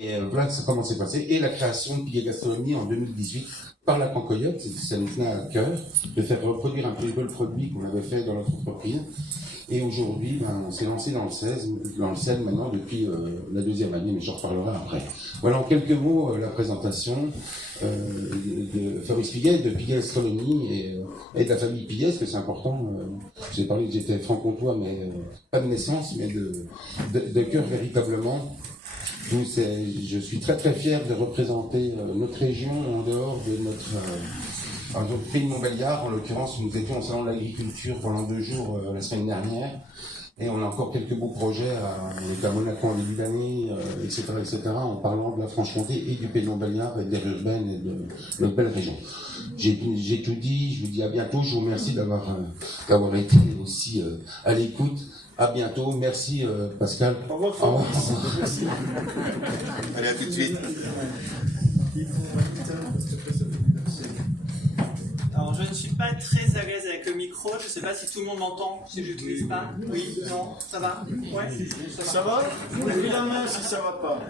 Et voilà comment c'est passé. Et la création de Piguet Gastronomie en 2018 par la Cancoyote, ça nous tenait à cœur de faire reproduire un peu le produit qu'on avait fait dans notre entreprise. Et aujourd'hui, on s'est lancé dans le sel maintenant depuis la deuxième année, mais j'en reparlerai après. Voilà en quelques mots la présentation de Fabrice Piguet, de Piguet Gastronomie et de la famille Piguet, parce que c'est important. J'ai parlé que j'étais franc-comtois, mais pas de naissance, mais de cœur véritablement. Donc je suis très très fier de représenter notre région en dehors de notre pays de Montbéliard. En l'occurrence, nous étions au salon de l'agriculture pendant 2 jours la semaine dernière, et on a encore quelques beaux projets à Monaco en début d'année, etc., en parlant de la Franche-Comté et du pays de Montbéliard et des urbaines et de notre belle région. J'ai tout dit, je vous dis à bientôt, je vous remercie d'avoir été aussi à l'écoute. À bientôt, merci Pascal. Au revoir. Merci. Allez, à tout de suite. Alors, je ne suis pas très à l'aise avec le micro, je ne sais pas si tout le monde m'entend, si je n'utilise pas. Oui, non, ça va? Ouais, ça va? Levez la main si ça ne va pas.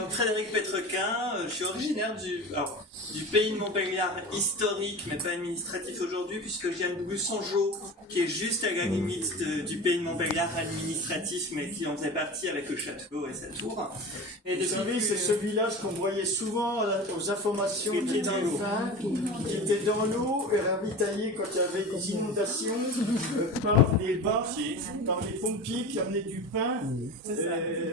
Donc Frédéric Pétrequin, je suis originaire du pays de Montbéliard historique, mais pas administratif aujourd'hui, puisque je viens de Bussongeau, qui est juste à la limite du pays de Montbéliard administratif, mais qui en faisait partie avec le château et sa tour. Et vous savez, c'est ce village qu'on voyait souvent aux informations qui était dans l'eau et ravitaillé quand il y avait des inondations par les pompiers qui amenaient du pain.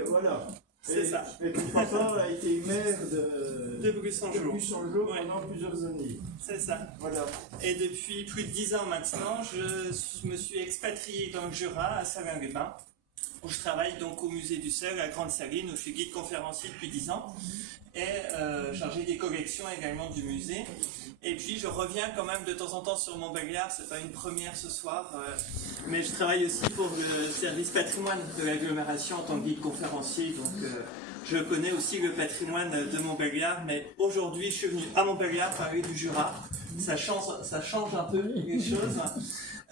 Voilà. C'est ça. Et mon papa a été maire de Bussongeau pendant plusieurs années. C'est ça. Voilà. Et depuis plus de 10 ans maintenant, je me suis expatrié dans le Jura, à Salins-les-Bains, où je travaille donc au musée du sel à Grande Saline, où je suis guide conférencier depuis 10 ans, et chargé des collections également du musée. Et puis je reviens quand même de temps en temps sur Montbéliard, c'est pas une première ce soir, mais je travaille aussi pour le service patrimoine de l'agglomération en tant que guide conférencier, donc je connais aussi le patrimoine de Montbéliard, mais aujourd'hui je suis venu à Montbéliard parler du Jura, ça change un peu les choses.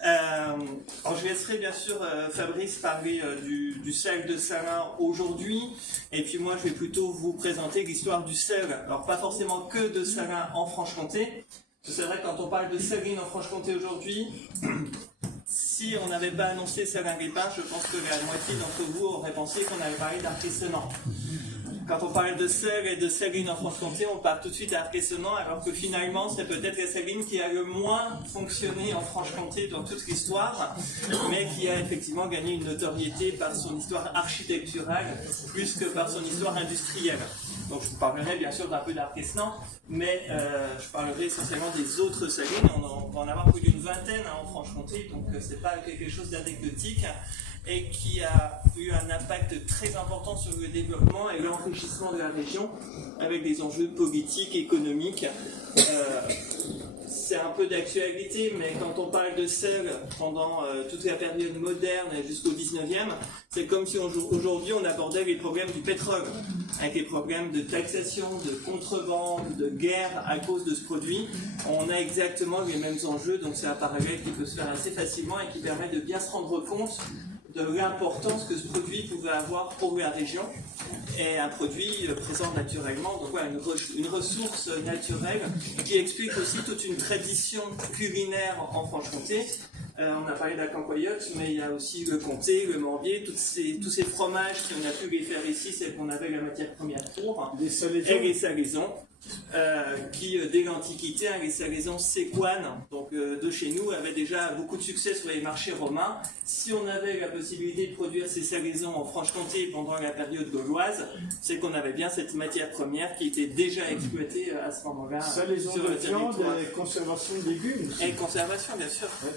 Alors je laisserai bien sûr Fabrice parler du sel de Salins aujourd'hui, et puis moi je vais plutôt vous présenter l'histoire du sel, alors pas forcément que de Salins en Franche-Comté. C'est vrai que quand on parle de saline en Franche-Comté aujourd'hui, si on n'avait pas annoncé Salins-les-Bains, je pense que la moitié d'entre vous auraient pensé qu'on avait parlé d'Arquessenan. Quand on parle de sel et de saline en Franche-Comté, on part tout de suite à Arquessenan, alors que finalement, c'est peut-être la saline qui a le moins fonctionné en Franche-Comté dans toute l'histoire, mais qui a effectivement gagné une notoriété par son histoire architecturale, plus que par son histoire industrielle. Donc je vous parlerai bien sûr d'un peu d'Arquessenan, mais je parlerai essentiellement des autres salines. On va en avoir plus d'une vingtaine en Franche-Comté, donc c'est pas quelque chose d'anecdotique, et qui a eu un impact très important sur le développement et l'enrichissement de la région, avec des enjeux politiques, économiques. C'est un peu d'actualité, mais quand on parle de sel pendant toute la période moderne et jusqu'au 19e, c'est comme si aujourd'hui on abordait les problèmes du pétrole, avec les problèmes de taxation, de contrebande, de guerre à cause de ce produit. On a exactement les mêmes enjeux, donc c'est un parallèle qui peut se faire assez facilement et qui permet de bien se rendre compte de l'importance que ce produit pouvait avoir pour la région, et un produit présent naturellement, donc voilà, une ressource naturelle qui explique aussi toute une tradition culinaire en Franche-Comté. On a parlé de la Cancoyote, mais il y a aussi le comté, le morbier, tous ces fromages qu'on a pu les faire ici, c'est qu'on avait la matière première pour, et les salaisons. Qui dès l'Antiquité, les salaisons séquanes, donc de chez nous, avaient déjà beaucoup de succès sur les marchés romains. Si on avait la possibilité de produire ces salaisons en Franche-Comté pendant la période gauloise, c'est qu'on avait bien cette matière première qui était déjà exploitée à ce moment-là sur le territoire. Et conservation de légumes. Et conservation, bien sûr. Ouais.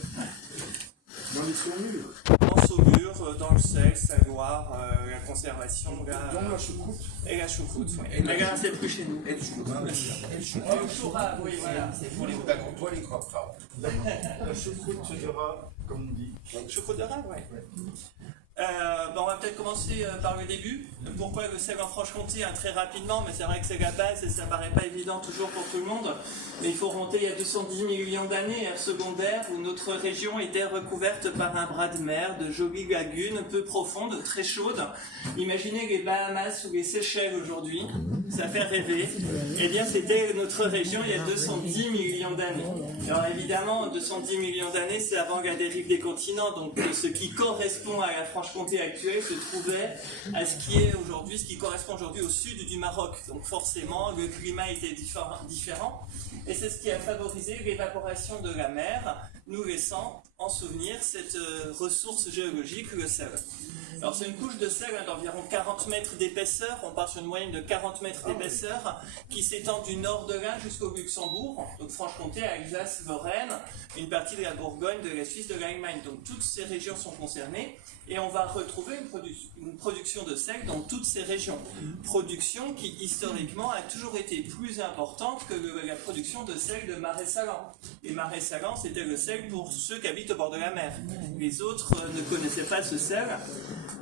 Dans les saumures. En saumure, dans le sel, saloir, la conservation. Dans la choucroute. Et la choucroute, oui. Mais là, c'est plus chez nous. Et le choura. Le choura, oui, voilà. C'est pour les Toi, les crocs, La choucroute de rat, comme on dit. choucroute de rat, oui. On va peut-être commencer par le début. Pourquoi le sel en Franche-Comté, très rapidement, mais c'est vrai que c'est la base et ça paraît pas évident toujours pour tout le monde. Mais il faut remonter il y a 210 millions d'années, ère secondaire, où notre région était recouverte par un bras de mer, de jolies lagunes peu profondes, très chaudes. Imaginez les Bahamas ou les Seychelles aujourd'hui, ça fait rêver. Eh bien, c'était notre région il y a 210 millions d'années. Alors évidemment, 210 millions d'années, c'est avant la dérive des continents, donc ce qui correspond à la Franche-Comté actuelle se trouvait à ce qui est aujourd'hui, ce qui correspond aujourd'hui au sud du Maroc. Donc forcément, le climat était différent. Et c'est ce qui a favorisé l'évaporation de la mer, nous laissant en souvenir cette ressource géologique, le sel. Alors c'est une couche de sel d'environ 40 mètres d'épaisseur, on part sur une moyenne de 40 mètres d'épaisseur, qui s'étend du nord de l'Inde jusqu'au Luxembourg, donc Franche-Comté, Alsace, Lorraine, une partie de la Bourgogne, de la Suisse, de l'Allemagne. Donc toutes ces régions sont concernées et on va retrouver une production de sel dans toutes ces régions. Production qui historiquement a toujours été plus importante que la production de sel de marais salants. Les marais salants, c'était le sel pour ceux qui habitent au bord de la mer. Les autres ne connaissaient pas ce sel.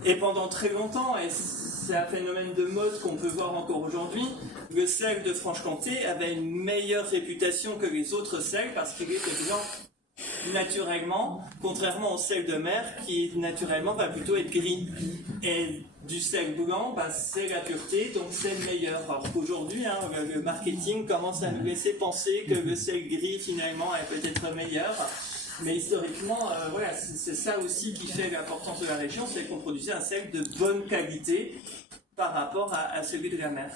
Et pendant très longtemps, et c'est un phénomène de mode qu'on peut voir encore aujourd'hui, le sel de Franche-Comté avait une meilleure réputation que les autres sels parce qu'il était blanc naturellement, contrairement au sel de mer qui naturellement va plutôt être gris. Et du sel blanc, c'est la pureté, donc c'est le meilleur. Alors qu'aujourd'hui, le marketing commence à nous laisser penser que le sel gris finalement est peut-être meilleur. Mais historiquement, voilà, c'est ça aussi qui fait l'importance de la région, c'est qu'on produisait un sel de bonne qualité par rapport à celui de la mer.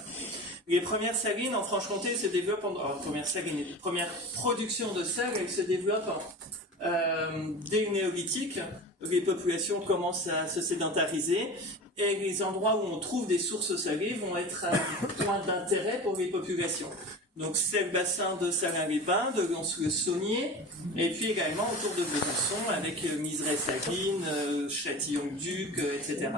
Les premières salines en Franche-Comté se développent, les premières productions de sel, elles se développent dès le néolithique. Les populations commencent à se sédentariser et les endroits où on trouve des sources salées vont être un point d'intérêt pour les populations. Donc c'est le bassin de Salins-les-Pins, de Lons-le-Saunier, et puis également autour de Besançon avec Miserey-Saline, Châtillon-Duc, etc.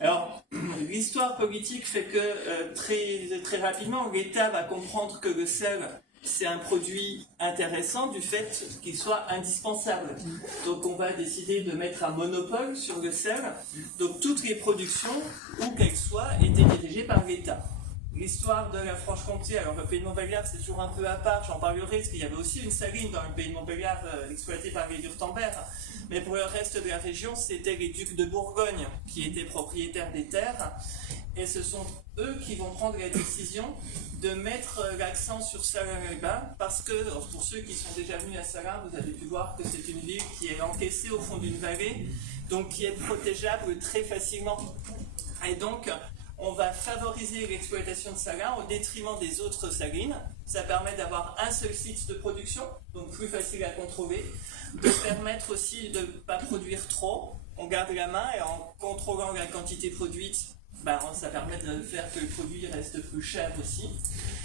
Alors l'histoire politique fait que très rapidement l'État va comprendre que le sel c'est un produit intéressant du fait qu'il soit indispensable. Donc on va décider de mettre un monopole sur le sel. Donc toutes les productions, où qu'elles soient, étaient dirigées par l'État. L'histoire de la Franche-Comté, alors le pays de Montbéliard c'est toujours un peu à part, j'en parlerai parce qu'il y avait aussi une saline dans le pays de Montbéliard exploitée par les Wurtemberg, mais pour le reste de la région c'était les ducs de Bourgogne qui étaient propriétaires des terres et ce sont eux qui vont prendre la décision de mettre l'accent sur Salins-les-Bains parce que pour ceux qui sont déjà venus à Salins, vous avez pu voir que c'est une ville qui est encaissée au fond d'une vallée, donc qui est protégeable très facilement et donc on va favoriser l'exploitation de salins au détriment des autres salines. Ça permet d'avoir un seul site de production, donc plus facile à contrôler, de permettre aussi de ne pas produire trop. On garde la main et en contrôlant la quantité produite, ça permet de faire que le produit reste plus cher aussi.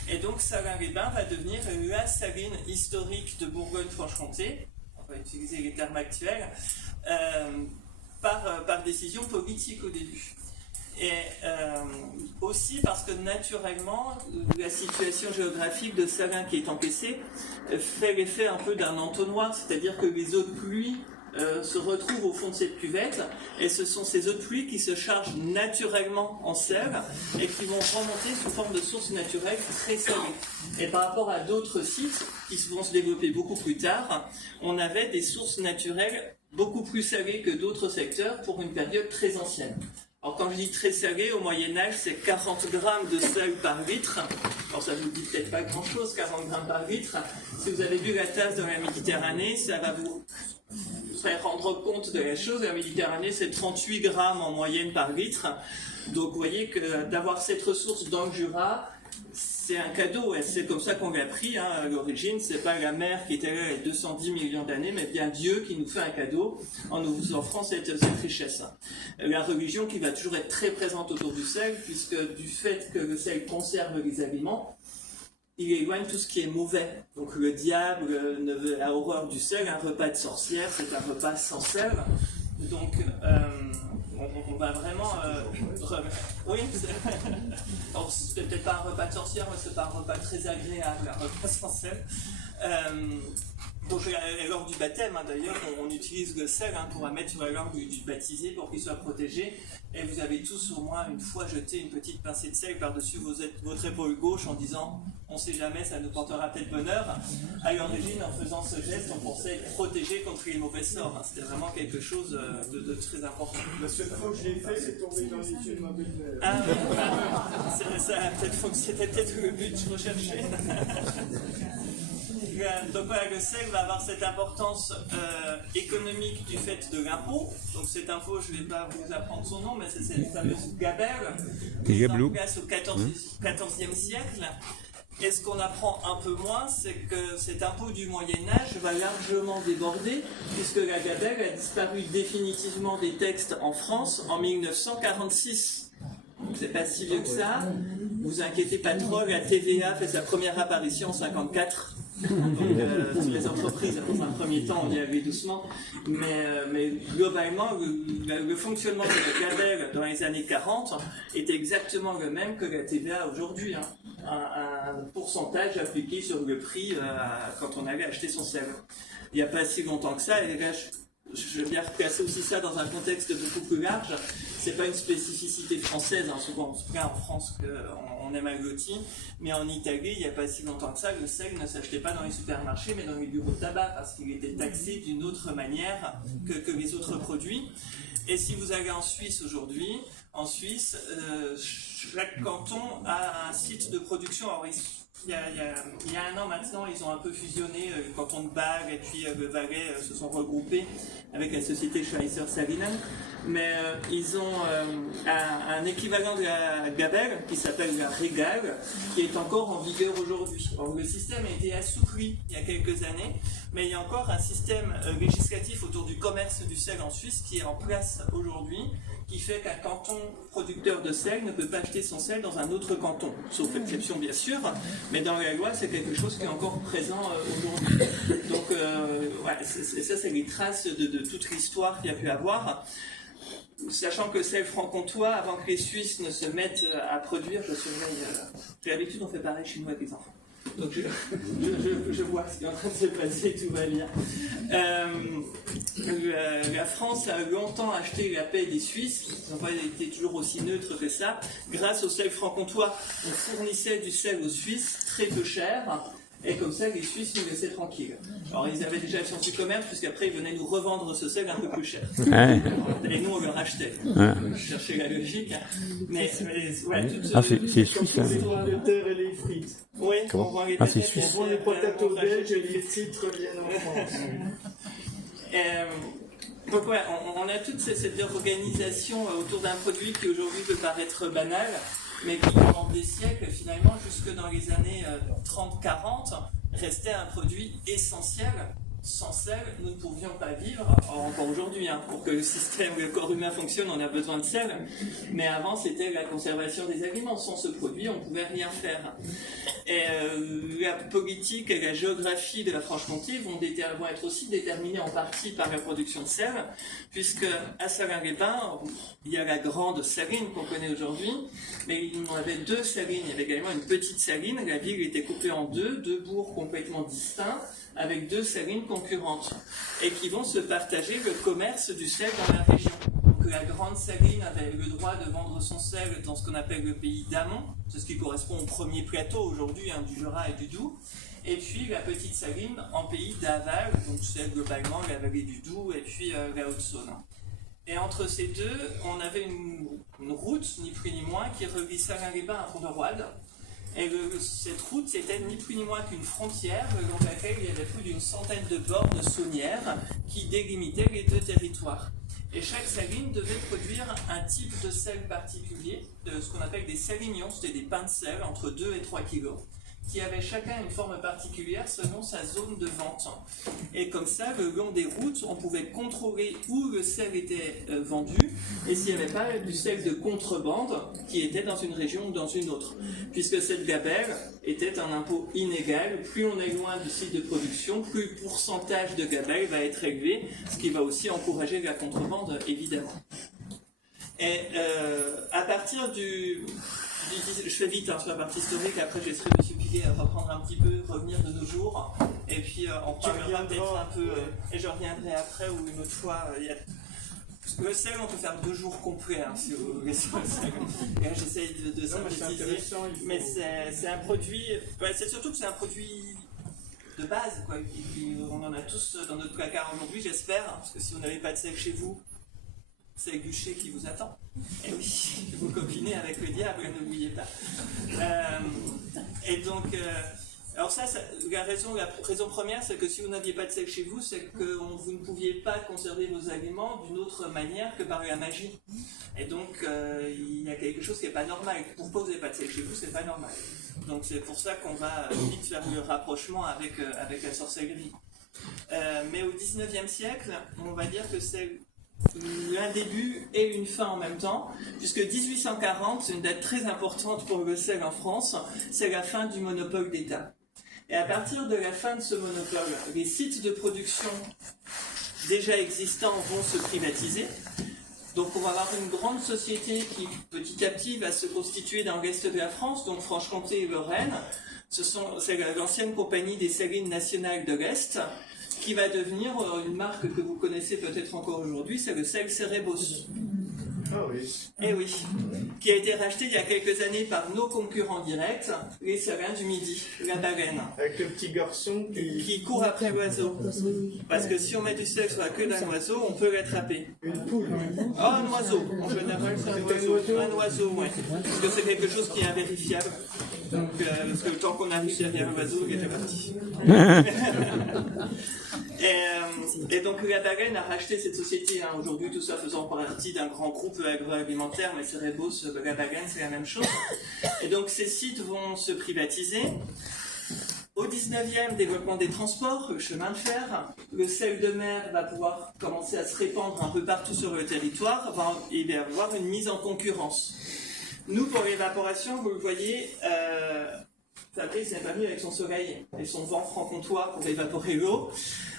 Et donc Salins-les-Bains va devenir la saline historique de Bourgogne-Franche-Comté, on va utiliser les termes actuels, par décision politique au début. Et aussi parce que naturellement, la situation géographique de Salins qui est encaissée fait l'effet un peu d'un entonnoir, c'est-à-dire que les eaux de pluie se retrouvent au fond de cette cuvette et ce sont ces eaux de pluie qui se chargent naturellement en sel et qui vont remonter sous forme de sources naturelles très salées. Et par rapport à d'autres sites qui vont se développer beaucoup plus tard, on avait des sources naturelles beaucoup plus salées que d'autres secteurs pour une période très ancienne. Alors quand je dis très salé, au Moyen-Âge, c'est 40 grammes de sel par litre. Alors ça ne vous dit peut-être pas grand-chose, 40 grammes par litre. Si vous avez vu la tasse dans la Méditerranée, ça va vous faire rendre compte de la chose. La Méditerranée, c'est 38 grammes en moyenne par litre. Donc vous voyez que d'avoir cette ressource dans le Jura, c'est un cadeau, et c'est comme ça qu'on l'a pris, à l'origine, c'est pas la mer qui était là il y a 210 millions d'années, mais bien Dieu qui nous fait un cadeau en nous offrant cette richesse. La religion qui va toujours être très présente autour du sel, puisque du fait que le sel conserve les aliments, il éloigne tout ce qui est mauvais. Donc le diable a horreur du sel, un repas de sorcière, c'est un repas sans sel. Donc on va vraiment... oui, alors c'est peut-être pas un repas de sorcière, mais c'est pas un repas très agréable, un repas sans sel. Donc lors du baptême, hein, d'ailleurs, on utilise le sel pour la mettre sur la langue du baptisé pour qu'il soit protégé. Et vous avez tous au moins une fois jeté une petite pincée de sel par-dessus votre épaule gauche en disant « on ne sait jamais, ça nous portera peut-être bonheur ». À l'origine, en faisant ce geste, on pensait être protégé contre les mauvais sorts. Hein. C'était vraiment quelque chose de très important. La seule fois que je l'ai fait, c'est tombé dans les yeux de ma belle-mère. Ah oui, ça a peut-être fonctionné, c'était peut-être le but recherché. Donc voilà, le sel va avoir cette importance économique du fait de l'impôt. Donc cette info, je ne vais pas vous apprendre son nom, mais c'est cette fameuse gabelle mise en place au XIVe siècle. Et ce qu'on apprend un peu moins, c'est que cet impôt du Moyen-Âge va largement déborder, puisque la gabelle a disparu définitivement des textes en France en 1946. C'est pas si vieux que ça. Vous inquiétez pas trop, la TVA fait sa première apparition en 1954. Toutes les entreprises, dans un premier temps, on y allait doucement, mais globalement, le fonctionnement de la gabelle dans les années 40 était exactement le même que la TVA aujourd'hui. Hein. Un pourcentage appliqué sur le prix quand on allait acheter son sel. Il n'y a pas si longtemps que ça, et là, je viens replacer aussi ça dans un contexte beaucoup plus large. C'est pas une spécificité française, hein. Souvent on se plaint en France qu'on est mal loti, mais en Italie, il n'y a pas si longtemps que ça, le sel ne s'achetait pas dans les supermarchés, mais dans les bureaux de tabac, parce qu'il était taxé d'une autre manière que les autres produits. Et si vous allez en Suisse aujourd'hui, en Suisse, chaque canton a un site de production. Alors, il y a un an maintenant, ils ont un peu fusionné, le canton de Bâle et puis le Valais se sont regroupés avec la société Schweitzer-Salinan, mais ils ont un équivalent de la gabelle qui s'appelle la régale, qui est encore en vigueur aujourd'hui. Alors, le système a été assoupli il y a quelques années, mais il y a encore un système législatif autour du commerce du sel en Suisse qui est en place aujourd'hui, qui fait qu'un canton producteur de sel ne peut pas acheter son sel dans un autre canton, sauf exception bien sûr, mais dans la loi c'est quelque chose qui est encore présent aujourd'hui. Donc ça c'est les traces de toute l'histoire qu'il y a pu avoir. Sachant que sel franc-comtois, avant que les Suisses ne se mettent à produire, je surveille, j'ai l'habitude on fait pareil chez nous avec les enfants. Donc je vois ce qui est en train de se passer, tout va bien. La France a longtemps acheté la paix des Suisses, ils n'ont pas été toujours aussi neutres que ça. Grâce au sel franc-comtois, on fournissait du sel aux Suisses très peu cher. Et comme ça, les Suisses nous laissaient tranquilles. Alors, ils avaient déjà le sens du commerce, puisqu'après, ils venaient nous revendre ce sel un peu plus cher. Ouais. Et nous, on leur achetait. Ouais. Je cherchais la logique. Mais ouais, c'est suisse, hein. Les pommes de terre et les frites. Oui, Comment? on voit les C'est patates, suisse. On voit les patates belges et les frites reviennent en France. Donc ouais, on a toute cette organisation autour d'un produit qui aujourd'hui peut paraître banal, mais qui pendant des siècles, finalement, jusque dans les années 30-40, restait un produit essentiel. Sans sel, nous ne pouvions pas vivre, encore aujourd'hui, hein, pour que le corps humain fonctionne, on a besoin de sel, mais avant c'était la conservation des aliments, sans ce produit on ne pouvait rien faire. Et la politique et la géographie de la Franche-Comté vont être aussi déterminées en partie par la production de sel, puisque à Salins-les-Bains, il y a la grande saline qu'on connaît aujourd'hui, mais il y en avait deux salines, il y avait également une petite saline, la ville était coupée en deux bourgs complètement distincts, avec deux salines concurrentes, et qui vont se partager le commerce du sel dans la région. Donc la grande saline avait le droit de vendre son sel dans ce qu'on appelle le pays d'Amont, c'est ce qui correspond au premier plateau aujourd'hui, hein, du Jura et du Doubs, et puis la petite saline en pays d'Aval, donc c'est globalement la vallée du Doubs et puis la Haute-Saône. Et entre ces deux, on avait une route, ni plus ni moins, qui relie Salins-les-Bains à Pont-de-Roide. Et cette route, c'était ni plus ni moins qu'une frontière le long de laquelle il y avait plus d'une centaine de bornes saunières qui délimitaient les deux territoires. Et chaque saline devait produire un type de sel particulier, de ce qu'on appelle des salignons, c'était des pains de sel entre 2 et 3 kilos, qui avaient chacun une forme particulière selon sa zone de vente. Et comme ça, le long des routes, on pouvait contrôler où le sel était vendu et s'il n'y avait pas du sel de contrebande qui était dans une région ou dans une autre. Puisque cette gabelle était un impôt inégal, plus on est loin du site de production, plus le pourcentage de gabelle va être élevé, ce qui va aussi encourager la contrebande, évidemment. Et à partir je fais vite sur la partie historique, après je laisserai M. Piguet reprendre un petit peu, revenir de nos jours, et puis on parlera peut-être un peu, et je reviendrai après ou une autre fois. Parce que le sel, on peut faire 2 jours complets si vous voulez sur le sel. Et là, j'essaye de synthétiser. Mais c'est un produit, c'est surtout que c'est un produit de base, quoi. On en a tous dans notre placard aujourd'hui, j'espère, parce que si vous n'avez pas de sel chez vous, c'est le bûcher qui vous attend. Et oui, vous copinez avec le diable, n'oubliez pas. Et donc, alors ça, la raison première, c'est que si vous n'aviez pas de sel chez vous, c'est que vous ne pouviez pas conserver vos aliments d'une autre manière que par la magie. Et donc, il y a quelque chose qui n'est pas normal. Pourquoi vous n'avez pas de sel chez vous, c'est pas normal. Donc c'est pour ça qu'on va vite faire le rapprochement avec la sorcellerie. Mais au 19e siècle, on va dire que c'est un début et une fin en même temps, puisque 1840, c'est une date très importante pour le sel en France, c'est la fin du monopole d'État. Et à partir de la fin de ce monopole, les sites de production déjà existants vont se privatiser. Donc on va avoir une grande société qui petit à petit va se constituer dans l'est de la France, donc Franche-Comté et Lorraine. C'est l'ancienne compagnie des salines nationales de l'Est, qui va devenir une marque que vous connaissez peut-être encore aujourd'hui, c'est le sel Cerebos. Ah oui. Eh oui, qui a été racheté il y a quelques années par nos concurrents directs, les salins du Midi, la baleine. Avec le petit garçon qui court après l'oiseau. Parce que si on met du sel sur la queue d'un oiseau, on peut l'attraper. Une poule. Oh, un oiseau. En général, c'est un oiseau. Un oiseau, ouais. Parce que c'est quelque chose qui est invérifiable. Donc, parce que le temps qu'on arrive derrière l'oiseau, il est déjà parti. Et donc la baleine a racheté cette société, aujourd'hui tout ça faisant partie d'un grand groupe agroalimentaire, mais Cerebos, la baleine c'est la même chose. Et donc ces sites vont se privatiser. Au 19e, développement des transports, le chemin de fer, le sel de mer va pouvoir commencer à se répandre un peu partout sur le territoire, et il va y avoir une mise en concurrence. Nous, pour l'évaporation, vous le voyez, Fabrice n'est pas venu avec son soleil et son vent franc-comtois pour évaporer l'eau.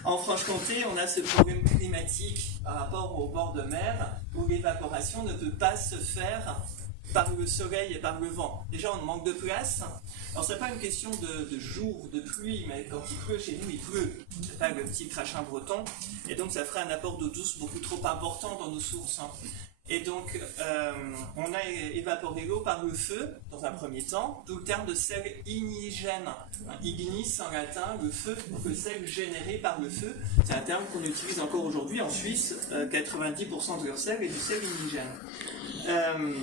En Franche-Comté, on a ce problème climatique par rapport au bord de mer où l'évaporation ne peut pas se faire par le soleil et par le vent. Déjà, on manque de place. Alors, c'est pas une question de jour, de pluie, mais quand il pleut chez nous, il pleut. C'est pas le petit crachin breton. Et donc, ça ferait un apport d'eau douce beaucoup trop important dans nos sources. Et donc, on a évaporé l'eau par le feu, dans un premier temps, d'où le terme de sel inigène. Ignis en latin, le feu, donc le sel généré par le feu. C'est un terme qu'on utilise encore aujourd'hui en Suisse. 90% de leur sel est du sel inigène.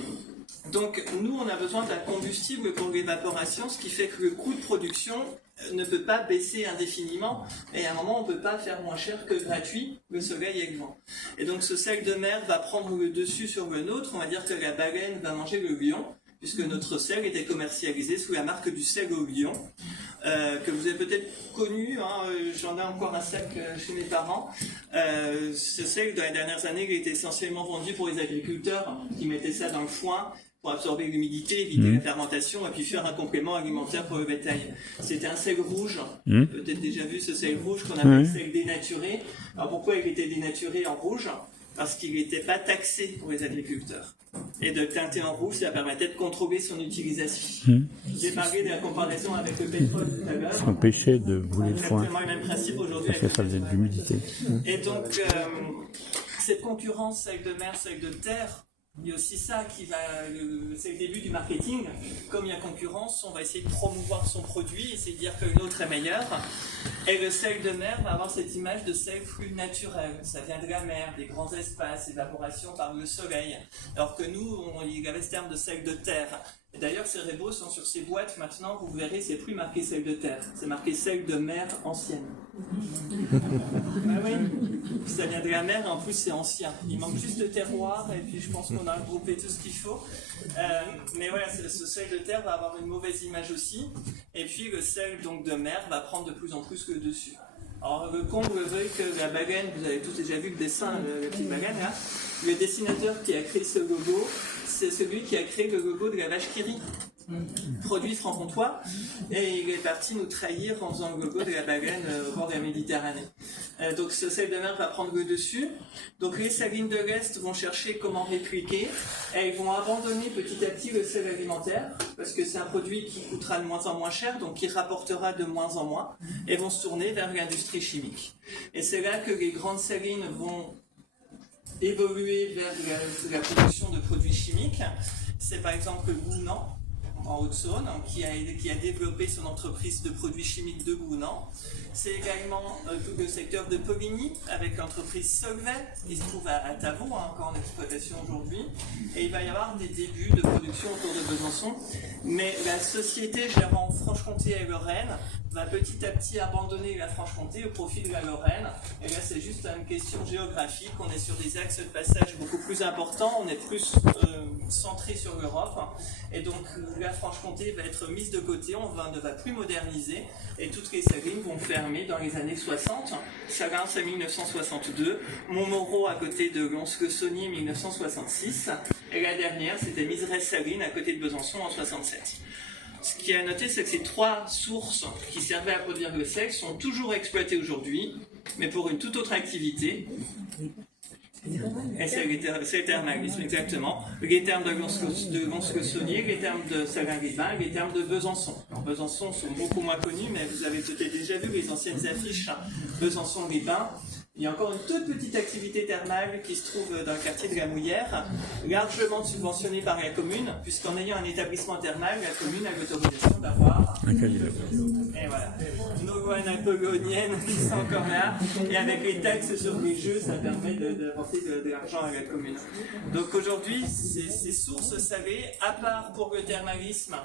Donc, nous, on a besoin d'un combustible pour l'évaporation, ce qui fait que le coût de production ne peut pas baisser indéfiniment, et à un moment, on ne peut pas faire moins cher que gratuit, le soleil et le vent. Et donc, ce sel de mer va prendre le dessus sur le nôtre, on va dire que la baleine va manger le lion, puisque notre sel était commercialisé sous la marque du sel au lion, que vous avez peut-être connu, j'en ai encore un sac chez mes parents. Ce sel, dans les dernières années, il était essentiellement vendu pour les agriculteurs qui mettaient ça dans le foin, pour absorber l'humidité, éviter la fermentation et puis faire un complément alimentaire pour le bétail. C'était un sel rouge, peut-être déjà vu ce sel rouge qu'on appelle sel dénaturé. Alors pourquoi il était dénaturé en rouge? Parce qu'il n'était pas taxé pour les agriculteurs. Et de teinter en rouge, ça permettait de contrôler son utilisation. J'ai parlé de la comparaison avec le pétrole tout à l'heure. Ça empêchait de brûler le foin. Exactement le même principe aujourd'hui. Parce que ça faisait de l'humidité. Et donc, cette concurrence, sel de mer, sel de terre, il y a aussi ça qui va, c'est le début du marketing. Comme il y a concurrence, on va essayer de promouvoir son produit, essayer de dire qu'une autre est meilleure. Et le sel de mer va avoir cette image de sel plus naturel. Ça vient de la mer, des grands espaces, évaporation par le soleil. Alors que nous, il y avait ce terme de sel de terre. Et d'ailleurs, Cerebos, sur ces boîtes, maintenant, vous verrez, c'est plus marqué sel de terre. C'est marqué sel de mer ancienne. Ah oui, ça vient de la mer, en plus c'est ancien. Il manque juste de terroir, et puis je pense qu'on a regroupé tout ce qu'il faut. Mais voilà, ce sel de terre va avoir une mauvaise image aussi. Et puis le sel donc, de mer va prendre de plus en plus le dessus. Alors le comble veut que la baleine, vous avez tous déjà vu le dessin, la petite baleine là. Le dessinateur qui a créé ce logo, c'est celui qui a créé le logo de la vache qui rit. produit franc-comtois, et il est parti nous trahir en faisant le logo de la baleine au bord de la Méditerranée. Donc ce sel de mer va prendre le dessus. Donc les salines de l'Est vont chercher comment répliquer, et ils vont abandonner petit à petit le sel alimentaire, parce que c'est un produit qui coûtera de moins en moins cher, donc qui rapportera de moins en moins, et vont se tourner vers l'industrie chimique. Et c'est là que les grandes salines vont évoluer vers la production de produits chimiques. C'est par exemple Gounan, en Haute-Saône, qui a développé son entreprise de produits chimiques de Gounan. C'est également tout le secteur de Poligny, avec l'entreprise Solvay, qui se trouve à Tavaux, encore en exploitation aujourd'hui. Et il va y avoir des débuts de production autour de Besançon. Mais la société gérant Franche-Comté et Lorraine va petit à petit abandonner la Franche-Comté au profit de la Lorraine. Et là, c'est juste une question géographique. On est sur des axes de passage beaucoup plus importants. On est plus centré sur l'Europe. Et donc, la Franche-Comté va être mise de côté. On ne va plus moderniser. Et toutes les salines vont fermer dans les années 60. Salins, c'est 1962. Montmoreau, à côté de Lons-le-Saunier, 1966. Et la dernière, c'était Miserès-Salines, à côté de Besançon, en 67. Ce qui est à noter, c'est que ces trois sources qui servaient à produire le sel sont toujours exploitées aujourd'hui, mais pour une toute autre activité. Et c'est le thermalisme, exactement. Les termes de Lons-le-Saunier, les termes de Salins-les-Bains, les termes de Besançon. Alors, Besançon sont beaucoup moins connus, mais vous avez peut-être déjà vu les anciennes affiches Besançon-les-Bains. Il y a encore une toute petite activité thermale qui se trouve dans le quartier de la Mouillère, largement subventionnée par la commune, puisqu'en ayant un établissement thermal, la commune a l'autorisation d'avoir un cahier. Et voilà, nos lois napoléoniennes qui sont encore là, et avec les taxes sur les jeux, ça permet d'apporter de l'argent à la commune. Donc aujourd'hui, ces sources salées, à part pour le thermalisme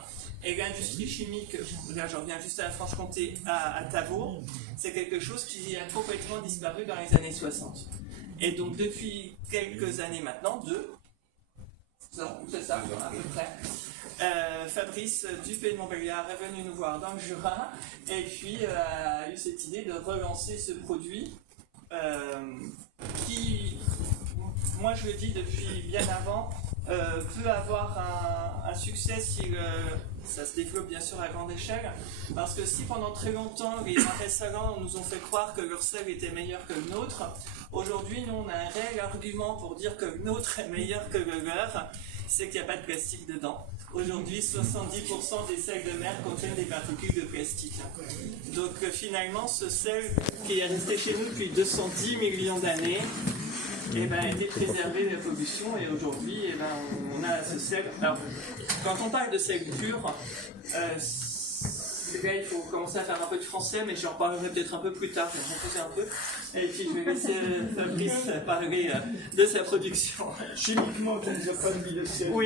et l'industrie chimique, là je reviens juste à la Franche-Comté, à Tavaux, c'est quelque chose qui a complètement disparu dans les années 60. Et donc depuis quelques années maintenant, c'est ça, à peu près, Fabrice Dupé de Montbéliard est venu nous voir dans le Jura, et puis a eu cette idée de relancer ce produit qui, moi je le dis depuis bien avant, peut avoir un succès si ça se développe bien sûr à grande échelle, parce que si pendant très longtemps les marais salants nous ont fait croire que leur sel était meilleur que le nôtre, aujourd'hui nous on a un réel argument pour dire que le nôtre est meilleur que le leur, c'est qu'il n'y a pas de plastique dedans. Aujourd'hui, 70% des sels de mer contiennent des particules de plastique. Donc finalement, ce sel qui est resté chez nous depuis 210 millions d'années, a été préservé de la pollution, et aujourd'hui on a ce sel. Alors, quand on parle de sel pur, là il faut commencer à faire un peu de français, mais j'en parlerai peut-être un peu plus tard, je vais reposer un peu, et puis je vais laisser Fabrice parler de sa production. Chimiquement, tu ne nous as pas mis le sel. Oui.